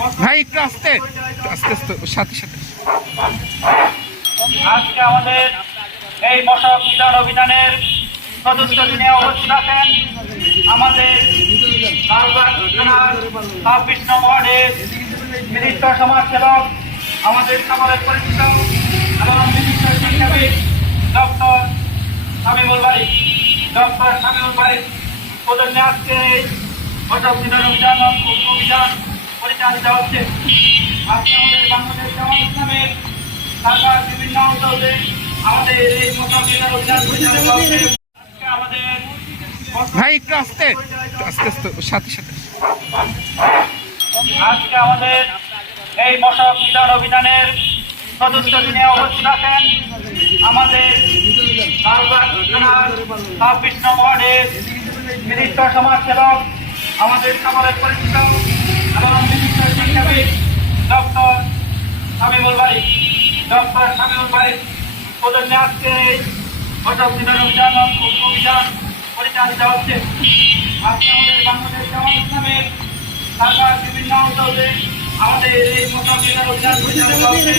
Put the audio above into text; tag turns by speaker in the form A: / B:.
A: ভাই, একটু আস্তে আস্তে আস্তে, সাথে সাথে।
B: আজকে আমাদের এই মশক অভিযানের চতুর্থ দিনে অবস্থিত আছেন, আমাদের ছাব্বিশ নম্বর ওয়ার্ডের বিশিষ্ট সমাজসেবক আমাদের সকলের পরিচিত এবং বিশিষ্ট শিক্ষাবিদ ডক্টর শামীমুল বারিক ডক্টর শামীমুল বারিক প্রজন্মে আজকে এই মশক নিধন অভিযান অভিযান পরিচালিত হচ্ছে। আজকে আমাদের বাংলাদেশ জামাত ইসলামের ঢাকার বিভিন্ন অঞ্চলে আমাদের এই মোকাবিলার অভিযান পরিচালিত হচ্ছে। আজকে আমাদের
A: ভাই একটু আস্তে। আস্তে আস্তে সাথে সাথে।
B: আজকে আমাদের এই মশক নিধন অভিযানের সদস্য দিনে অবস্থিত আছেন আমাদের ছাব্বিশ নম্বর ওয়ার্ডের বিশিষ্ট সমাজসেবক আমাদের সকলের পরিচিত ডক্টর শামীমুল বারিক ডক্টর শামিমুল বারিক প্রজন্মে আজকে এই মশক নিধন অভিযান অভিযান পরিচালিত হচ্ছে। আজকে আমাদের বাংলাদেশ এই মোকাবিলার অভিযান পরিচালিত হচ্ছে।